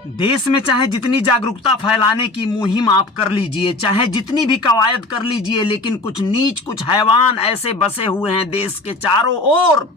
देश में चाहे जितनी जागरूकता फैलाने की मुहिम आप कर लीजिए, चाहे जितनी भी कवायद कर लीजिए, लेकिन कुछ नीच कुछ हैवान ऐसे बसे हुए हैं देश के चारों ओर,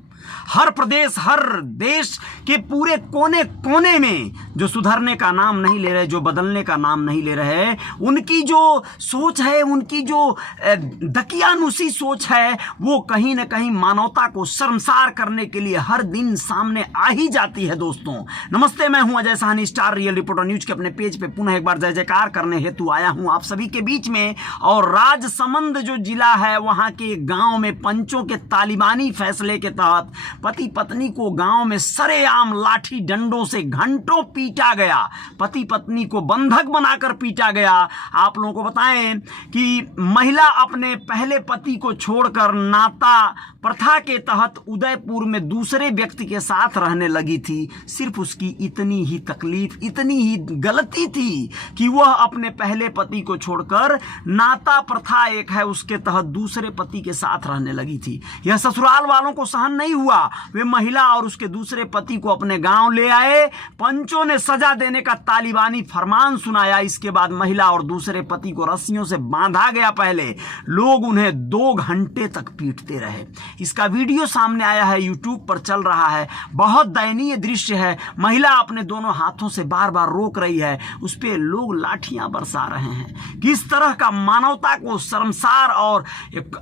हर प्रदेश हर देश के पूरे कोने कोने में, जो सुधरने का नाम नहीं ले रहे, जो बदलने का नाम नहीं ले रहे। उनकी जो सोच है, उनकी जो दकियानुसी सोच है, वो कहीं ना कहीं मानवता को शर्मसार करने के लिए हर दिन सामने आ ही जाती है। दोस्तों नमस्ते, मैं हूं Ajay Sahni, star real reporter news के अपने पेज पे पुनः एक बार जय जयकार करने हेतु आया हूं आप सभी के बीच में। और राजसमंद जो जिला है, वहां के गांव में पंचों के तालिबानी फैसले के तहत पति पत्नी को गांव में सरेआम लाठी डंडों से घंटों पीटा गया, पति पत्नी को बंधक बनाकर पीटा गया। आप लोगों को बताएं कि महिला अपने पहले पति को छोड़कर नाता प्रथा के तहत उदयपुर में दूसरे व्यक्ति के साथ रहने लगी थी। सिर्फ उसकी इतनी ही तकलीफ, इतनी ही गलती थी कि वह अपने पहले पति को छोड़कर नाता प्रथा एक है उसके तहत दूसरे पति के साथ रहने लगी थी। यह ससुराल वालों को सहन नहीं हुआ, वे महिला और उसके दूसरे पति को अपने गांव ले आए। पंचों ने सजा देने का तालिबानी फरमान सुनाया। इसके बाद महिला और दूसरे पति को रस्सियों से बांधा गया। पहले लोग उन्हें 2 घंटे तक पीटते रहे। इसका वीडियो सामने आया है, यूट्यूब पर चल रहा है। बहुत दयनीय दृश्य है। महिला अपने दोनों हाथों से बार बार रोक रही है, उस पर लोग लाठियां बरसा रहे हैं। किस तरह का मानवता को शर्मसार और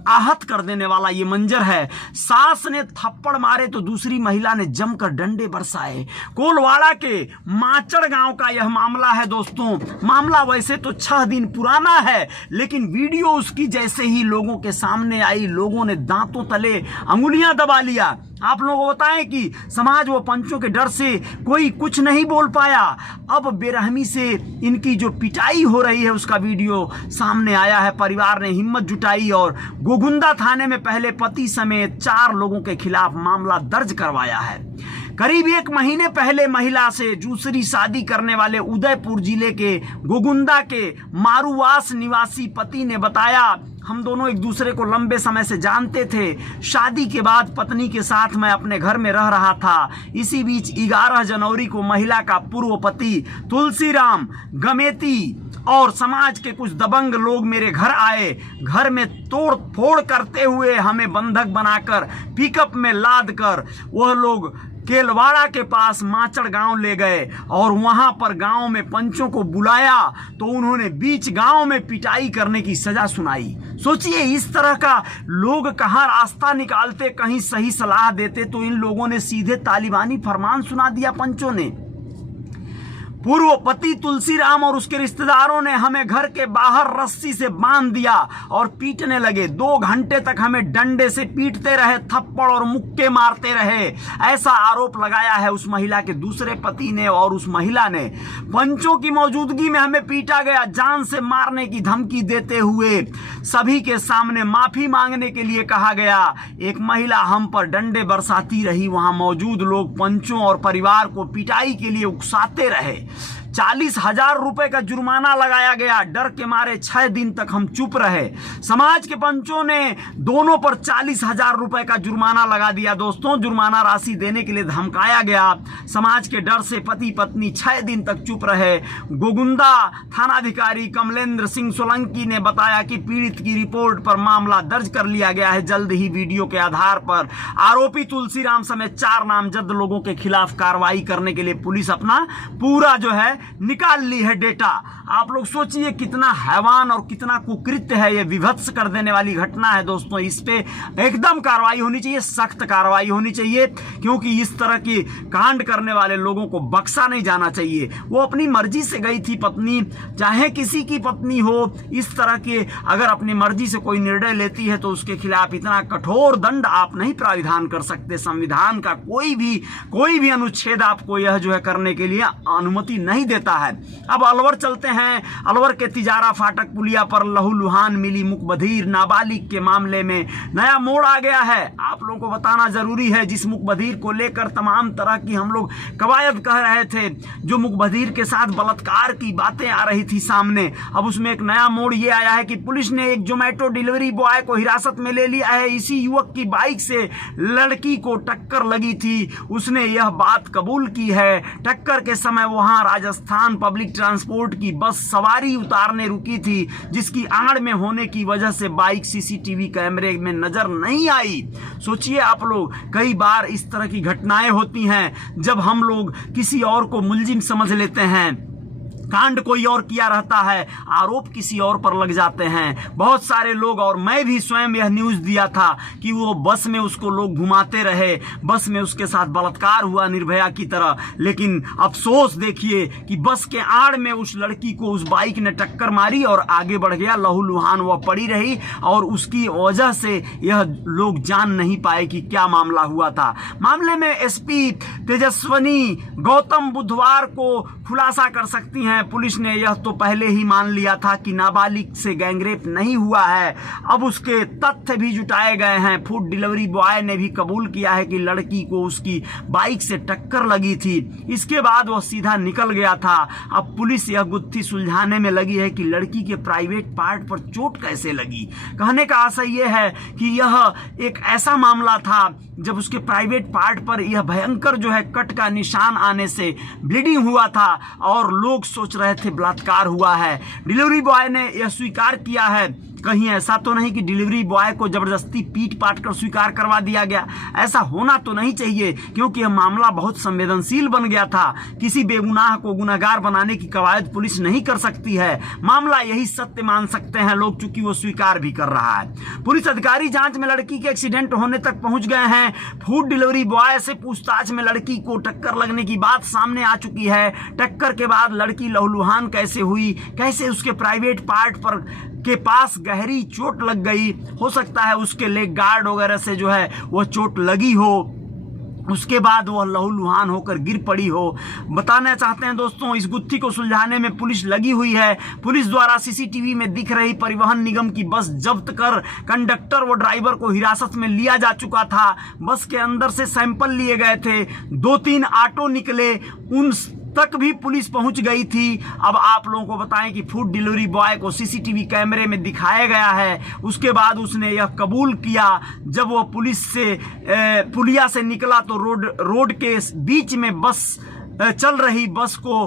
आहत कर देने वाला ये मंजर है। सास ने थप्पड़ मारे तो दूसरी महिला ने जमकर डंडे बरसाए। कोलवाड़ा के माचड़ गांव का यह मामला है। दोस्तों मामला वैसे तो 6 दिन पुराना है, लेकिन वीडियो उसकी जैसे ही लोगों के सामने आई, लोगों ने दांतों तले अंगुलियां दबा लिया। आप लोगों को बताएं कि समाज व पंचों के डर से कोई कुछ नहीं बोल पाया। अब बेरहमी से इनकी जो पिटाई हो रही है उसका वीडियो सामने आया है। परिवार ने हिम्मत जुटाई और गोगुंदा थाने में पहले पति समेत 4 लोगों के खिलाफ मामला दर्ज करवाया है। करीब 1 महीने पहले महिला से दूसरी शादी करने वाले उदयपुर जिले के गोगुंदा के मारूवास निवासी पति ने बताया, हम दोनों एक दूसरे को लंबे समय से जानते थे। शादी के बाद पत्नी के साथ मैं अपने घर में रह रहा था। इसी बीच 11 जनवरी को महिला का पूर्व पति तुलसीराम गमेती और समाज के कुछ दबंग लोग मेरे घर आए। घर में तोड़ फोड़ करते हुए हमें बंधक बनाकर पिकअप में लाद कर वह लोग केलवाड़ा के पास माचड़ गांव ले गए और वहां पर गांव में पंचों को बुलाया तो उन्होंने बीच गांव में पिटाई करने की सजा सुनाई। सोचिए, इस तरह का लोग कहां रास्ता निकालते, कहीं सही सलाह देते, तो इन लोगों ने सीधे तालिबानी फरमान सुना दिया पंचों ने। पूर्व पति तुलसीराम और उसके रिश्तेदारों ने हमें घर के बाहर रस्सी से बांध दिया और पीटने लगे। 2 घंटे तक हमें डंडे से पीटते रहे, थप्पड़ और मुक्के मारते रहे। ऐसा आरोप लगाया है उस महिला के दूसरे पति ने और उस महिला ने। पंचों की मौजूदगी में हमें पीटा गया, जान से मारने की धमकी देते हुए सभी के सामने माफी मांगने के लिए कहा गया। एक महिला हम पर डंडे बरसाती रही। वहां मौजूद लोग पंचों और परिवार को पिटाई के लिए उकसाते रहे। 40,000 रुपए का जुर्माना लगाया गया। डर के मारे 6 दिन तक हम चुप रहे। समाज के पंचों ने दोनों पर 40,000 रुपए का जुर्माना लगा दिया। दोस्तों जुर्माना राशि देने के लिए धमकाया गया। समाज के डर से पति पत्नी 6 दिन तक चुप रहे। गोगुंदा थानाधिकारी कमलेंद्र सिंह सोलंकी ने बताया कि पीड़ित की रिपोर्ट पर मामला दर्ज कर लिया गया है। जल्द ही वीडियो के आधार पर आरोपी तुलसीराम समेत 4 नामजद लोगों के खिलाफ कार्रवाई करने के लिए पुलिस अपना पूरा जो है निकाल ली है डेटा। आप लोग सोचिए कितना हैवान और कितना कुकृत्य है, ये विभत्स कर देने वाली घटना है। दोस्तों इस पे एकदम कार्रवाई होनी चाहिए, सख्त कार्रवाई होनी चाहिए, क्योंकि इस तरह की कांड करने वाले लोगों को बख्शा नहीं जाना चाहिए। वो अपनी मर्जी से गई थी पत्नी, चाहे किसी की पत्नी हो। इस तरह के अगर अपनी मर्जी से कोई निर्णय लेती है तो उसके खिलाफ इतना कठोर दंड आप नहीं प्राविधान कर सकते। संविधान का कोई भी अनुच्छेद आपको यह जो है करने के लिए अनुमति नहीं देता है। अब अलवर चलते हैं। अलवर के तिजारा फाटक पुलिया पर लहूलुहान मिली मुकबधीर नाबालिग के मामले में नया मोड़ आ गया है। आप लोगों को बताना जरूरी है। जिस मुकबधीर को लेकर तमाम तरह की हम लोग कवायद कह रहे थे, जो मुकबधीर के साथ बलात्कार की बातें आ रही थी सामने, अब उसमें एक नया मोड़ ये आया है कि पुलिस ने एक जोमेटो डिलीवरी बॉय को हिरासत में ले लिया है। इसी युवक की बाइक से लड़की को टक्कर लगी थी। उसने यह बात कबूल की है। टक्कर के समय वहां राजस्थान राजस्थान पब्लिक ट्रांसपोर्ट की बस सवारी उतारने रुकी थी, जिसकी आड़ में होने की वजह से बाइक सीसीटीवी कैमरे में नजर नहीं आई। सोचिए आप लोग, कई बार इस तरह की घटनाएं होती हैं जब हम लोग किसी और को मुलजिम समझ लेते हैं, कांड कोई और किया रहता है, आरोप किसी और पर लग जाते हैं। बहुत सारे लोग, और मैं भी स्वयं यह न्यूज़ दिया था कि वो बस में उसको लोग घुमाते रहे, बस में उसके साथ बलात्कार हुआ निर्भया की तरह। लेकिन अफसोस देखिए कि बस के आड़ में उस लड़की को उस बाइक ने टक्कर मारी और आगे बढ़ गया, लहूलुहान वह पड़ी रही, और उसकी वजह से यह लोग जान नहीं पाए कि क्या मामला हुआ था। मामले में एसपी तेजस्विनी गौतम बुधवार को खुलासा कर सकती हैं। पुलिस ने यह तो पहले ही मान लिया था कि नाबालिग से गैंगरेप नहीं हुआ है, अब उसके तथ्य भी जुटाए गए हैं। फूड डिलीवरी बॉय ने भी कबूल किया है कि लड़की को उसकी बाइक से टक्कर लगी थी, इसके बाद वह सीधा निकल गया था। अब पुलिस यह गुत्थी सुलझाने में लगी है कि लड़की के प्राइवेट पार्ट पर चोट कैसे लगी। कहने का आशय यह है कि यह एक ऐसा मामला था जब उसके प्राइवेट पार्ट पर यह भयंकर जो है कट का निशान आने से ब्लीडिंग हुआ था और लोग सोच रहे थे बलात्कार हुआ है। डिलीवरी बॉय ने यह स्वीकार किया है। कहीं ऐसा तो नहीं कि डिलीवरी बॉय को जबरदस्ती पीट पाट कर स्वीकार करवा दिया गया, ऐसा होना तो नहीं चाहिए, क्योंकि यह मामला बहुत संवेदनशील बन गया था। किसी बेगुनाह को गुनहगार बनाने की कवायद पुलिस नहीं कर सकती है। मामला यही सत्य मान सकते हैं लोग, चूंकि वो स्वीकार भी कर रहा है। पुलिस अधिकारी जांच में लड़की के एक्सीडेंट होने तक पहुंच गए हैं। फूड डिलीवरी बॉय से पूछताछ में लड़की को टक्कर लगने की बात सामने आ चुकी है। टक्कर के बाद लड़की लहूलुहान कैसे हुई, कैसे उसके प्राइवेट पार्ट पर के पास गहरी चोट लग गई, हो सकता है उसके लेग गार्ड वगैरह से जो है वह चोट लगी हो, उसके बाद वह लहूलुहान होकर गिर पड़ी हो। बताना चाहते हैं दोस्तों, इस गुत्थी को सुलझाने में पुलिस लगी हुई है। पुलिस द्वारा सीसीटीवी में दिख रही परिवहन निगम की बस जब्त कर कंडक्टर व ड्राइवर को हिरासत में लिया जा चुका था। बस के अंदर से सैंपल लिए गए थे, 2-3 ऑटो निकले, उन तक भी पुलिस पहुंच गई थी। अब आप लोगों को बताएं कि फूड डिलीवरी बॉय को सीसीटीवी कैमरे में दिखाया गया है। उसके बाद उसने यह कबूल किया, जब वो पुलिस से पुलिया से निकला तो रोड के बीच में बस चल रही बस को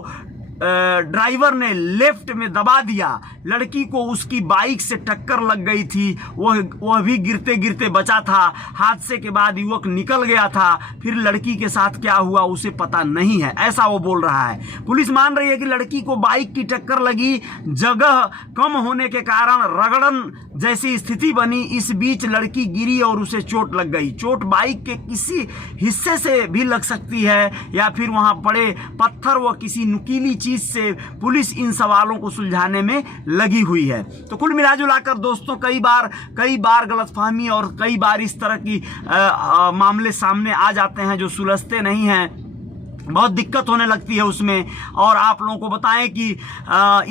ड्राइवर ने लेफ्ट में दबा दिया। लड़की को उसकी बाइक से टक्कर लग गई थी, वह भी गिरते गिरते बचा था। हादसे के बाद युवक निकल गया था, फिर लड़की के साथ क्या हुआ उसे पता नहीं है, ऐसा वो बोल रहा है। पुलिस मान रही है कि लड़की को बाइक की टक्कर लगी, जगह कम होने के कारण रगड़न जैसी स्थिति बनी। इस बीच लड़की गिरी और उसे चोट लग गई। चोट बाइक के किसी हिस्से से भी लग सकती है या फिर वहां पड़े पत्थर व किसी नुकीली चीज से। पुलिस इन सवालों को सुलझाने में लगी हुई है। तो कुल मिलाजुलाकर दोस्तों, कई बार गलतफहमी और कई बार इस तरह की मामले सामने आ जाते हैं जो सुलझते नहीं हैं, बहुत दिक्कत होने लगती है उसमें। और आप लोगों को बताएं कि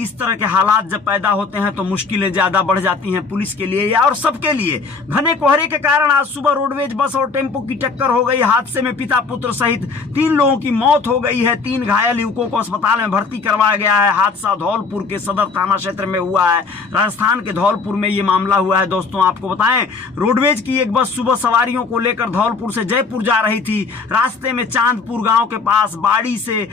इस तरह के हालात जब पैदा होते हैं तो मुश्किलें ज़्यादा बढ़ जाती हैं पुलिस के लिए या और सबके लिए। घने कोहरे के कारण आज सुबह रोडवेज बस और टेम्पो की टक्कर हो गई। हादसे में पिता पुत्र सहित 3 लोगों की मौत हो गई है। 3 घायल युवकों को अस्पताल में भर्ती करवाया गया है। हादसा धौलपुर के सदर थाना क्षेत्र में हुआ है। राजस्थान के धौलपुर में ये मामला हुआ है। दोस्तों आपको बताएं, रोडवेज की एक बस सुबह सवारियों को लेकर धौलपुर से जयपुर जा रही थी। रास्ते में चांदपुर गाँव के पास बाड़ी से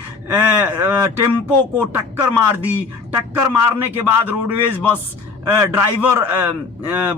टेम्पो को टक्कर मार दी। टक्कर मारने के बाद रोडवेज बस ड्राइवर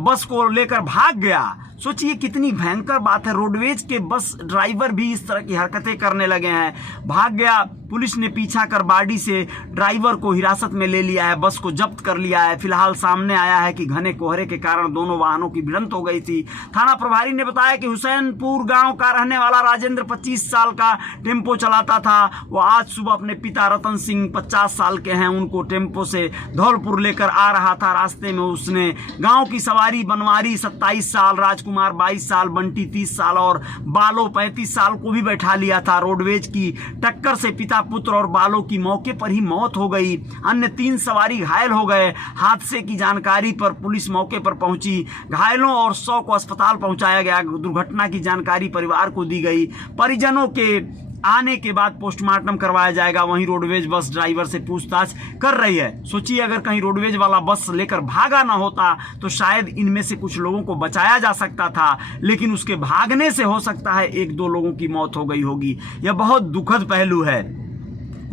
बस को लेकर भाग गया। सोचिए कितनी भयंकर बात है, रोडवेज के बस ड्राइवर भी इस तरह की हरकतें करने लगे हैं, भाग गया। पुलिस ने पीछा कर बाड़ी से ड्राइवर को हिरासत में ले लिया है, बस को जब्त कर लिया है। फिलहाल सामने आया है कि घने कोहरे के कारण दोनों वाहनों की भिड़ंत हो गई थी। थाना प्रभारी ने बताया कि हुसैनपुर गांव का रहने वाला राजेंद्र 25 साल का टेम्पो चलाता था। वो आज सुबह अपने पिता रतन सिंह 50 साल के हैं, उनको टेम्पो से धौलपुर लेकर आ रहा था। रास्ते में उसने गाँव की सवारी बनवारी 27 साल, राजकुमार 22 साल, बंटी 30 साल और बालो 35 साल को भी बैठा लिया था। रोडवेज की टक्कर से पिता पुत्र और बालों की मौके पर ही मौत हो गई। अन्य 3 सवारी घायल हो गए। हादसे की जानकारी पर पुलिस मौके पर पहुंची। घायलों और 100 को अस्पताल पहुंचाया गया। दुर्घटना की जानकारी परिवार को दी गई। परिजनों के आने के बाद पोस्टमार्टम करवाया जाएगा। वहीं रोडवेज बस ड्राइवर से पूछताछ कर रही है। सोचिए अगर कहीं रोडवेज वाला बस लेकर भागा ना होता तो शायद इनमें से कुछ लोगों को बचाया जा सकता था, लेकिन उसके भागने से हो सकता है 1-2 लोगों की मौत हो गई होगी। यह बहुत दुखद पहलू है।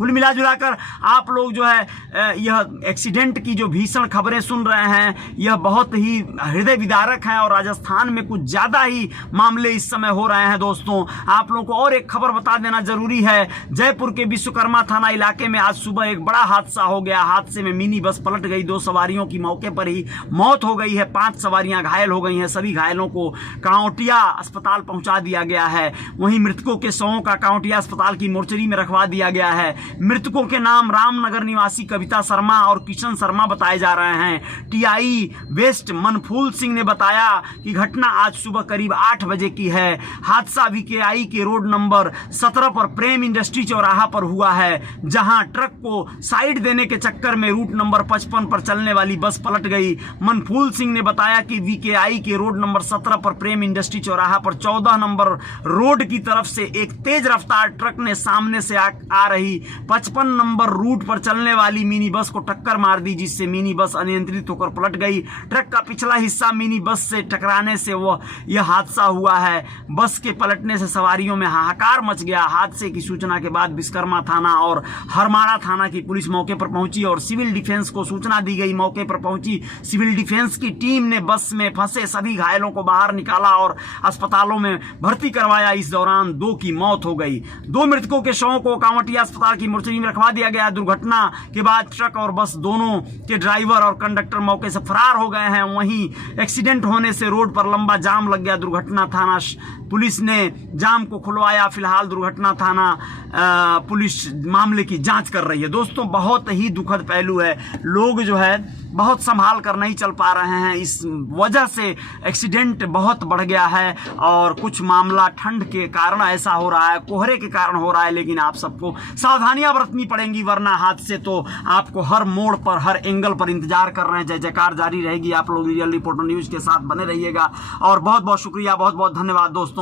कुल मिला जुलाकर आप लोग जो है यह एक्सीडेंट की जो भीषण खबरें सुन रहे हैं यह बहुत ही हृदय विदारक हैं और राजस्थान में कुछ ज़्यादा ही मामले इस समय हो रहे हैं। दोस्तों आप लोगों को और एक खबर बता देना जरूरी है। जयपुर के विश्वकर्मा थाना इलाके में आज सुबह एक बड़ा हादसा हो गया। हादसे में मिनी बस पलट गई, 2 सवारियों की मौके पर ही मौत हो गई है, 5 सवारियां घायल हो गई हैं। सभी घायलों को कांवटिया अस्पताल पहुंचा दिया गया है। वहीं मृतकों के शवों का कांवटिया अस्पताल की मोर्चरी में रखवा दिया गया है। मृतकों के नाम रामनगर निवासी कविता शर्मा और किशन शर्मा बताए जा रहे हैं। टीआई वेस्ट मनफूल सिंह ने बताया कि घटना आज सुबह करीब 8 बजे की है। हादसा वीकेआई के रोड नंबर 17 पर प्रेम इंडस्ट्री चौराहा पर हुआ है, जहां ट्रक को साइड देने के चक्कर में रूट नंबर 55 पर चलने वाली बस पलट गई। मनफूल सिंह ने बताया कि वीकेआई के रोड नंबर 17 पर प्रेम इंडस्ट्री चौराहा पर 14 नंबर रोड की तरफ से एक तेज रफ्तार ट्रक ने सामने से आ रही 55 नंबर रूट पर चलने वाली मिनी बस को टक्कर मार दी, जिससे मिनी बस अनियंत्रित होकर पलट गई। ट्रक का पिछला हिस्सा मिनी बस से टकराने से यह हादसा हुआ है। बस के पलटने से सवारियों में हाहाकार मच गया। हादसे की सूचना के बाद विश्वकर्मा थाना और हरमाड़ा थाना की पुलिस मौके पर पहुंची और सिविल डिफेंस को सूचना दी गई। मौके पर पहुंची सिविल डिफेंस की टीम ने बस में फंसे सभी घायलों को बाहर निकाला और अस्पतालों में भर्ती करवाया। इस दौरान 2 की मौत हो गई। 2 मृतकों के शवों को कांवटिया अस्पताल की मोर्चरी में रखवा दिया गया। दुर्घटना के बाद ट्रक और बस दोनों के ड्राइवर और कंडक्टर मौके से फरार हो गए हैं। वहीं एक्सीडेंट होने से रोड पर लंबा जाम लग गया। दुर्घटना थाना पुलिस ने जाम को खुलवाया। फिलहाल दुर्घटना थाना पुलिस मामले की जांच कर रही है। दोस्तों बहुत ही दुखद पहलू है। लोग जो है बहुत संभाल कर नहीं चल पा रहे हैं, इस वजह से एक्सीडेंट बहुत बढ़ गया है। और कुछ मामला ठंड के कारण ऐसा हो रहा है, कोहरे के कारण हो रहा है, लेकिन आप सबको सावधानियां बरतनी पड़ेंगी, वरना हादसे तो आपको हर मोड़ पर हर एंगल पर इंतजार कर रहे हैं। जय जयकार जारी रहेगी। आप लोग रियल रिपोर्टर न्यूज़ के साथ बने रहिएगा और बहुत बहुत शुक्रिया, बहुत बहुत धन्यवाद दोस्तों।